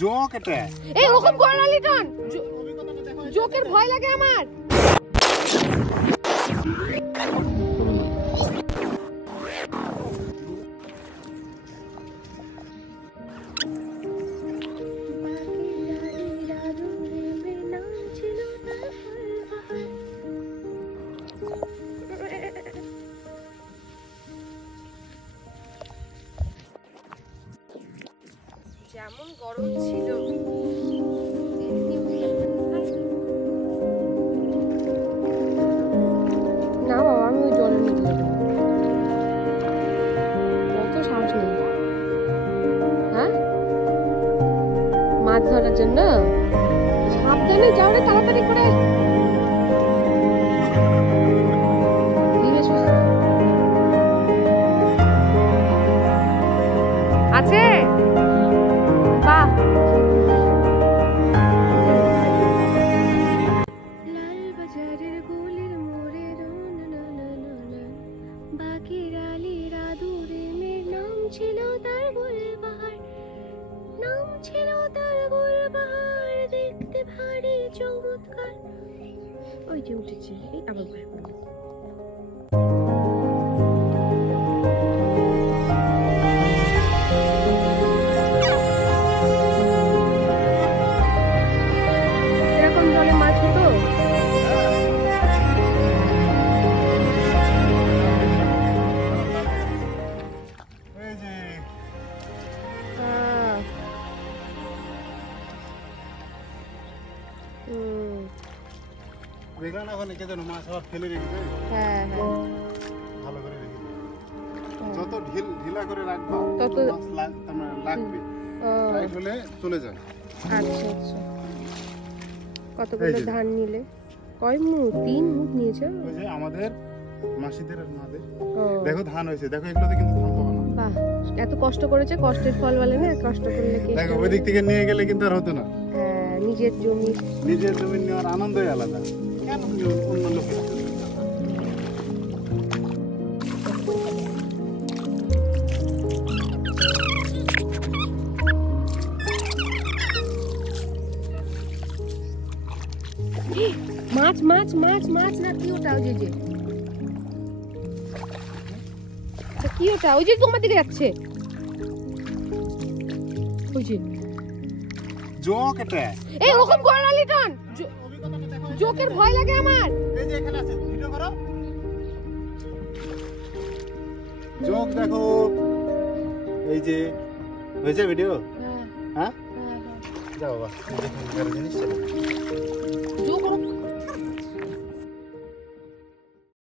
Joke এটা এই ওরকম করে না লিটন, জোকের ভয় লাগে আমার। যেমন গরম ছিল না বাবা, আমি ওই জলে নিয়ে যাবো। কত সাহস নেই, হ্যাঁ মাছ ধরার জন্য? সাবধানে যাও রে, তাড়াতাড়ি করে। আছে বাহ, লাল বাজারের গলির মোড়ে বাকির আলীর আদুরে মেয়ের নাম ছিল তার গুলবাহার, নাম ছিল তার গুলবাহার, দেখতে ভারী চমৎকার। ওই যে উঠেছে, এই আবার দেখলাম না ওখানে কে যেন মাছ আবার ফেলে রেখেছে। হ্যাঁ হ্যাঁ, ভালো করে রেখে যত ঢিলা করে রাখবা তত মাছ লাগবে, টাইট হলে চলে যায়। আচ্ছা আচ্ছা, কতগুলো ধান নিলে? কয় মুঠ? 3 মুঠ নিয়েছো? ওই যে আমাদের মাসিদের আর মাদের। দেখো ধান হয়েছে, দেখো এগুলোতে কিন্তু ধান পাবে না। বাহ, এত কষ্ট করেছে, কষ্টের ফল বলে না, কষ্ট করলে কি? দেখো ওই দিক থেকে নিয়ে গেলে কিন্তু আর হতো না। হ্যাঁ, নিজের জমি নেওয়ার আনন্দই আলাদা। কেন অন্য লোকের মাছ মাছ মাছ মাছ না কি ওটা? ওই যে কি ওটা? ওই যে তোমার দিকে যাচ্ছে, ওই যে জোক এটা। এই ওরকম করে না লিটন, জোকের ভয় লাগে আমার। এই যে এখানে আছে, ভিডিও করো। জোক দেখো, এই যে হয়েছে ভিডিও। হ্যাঁ যাও বাবা, দেখুন জিনিসটা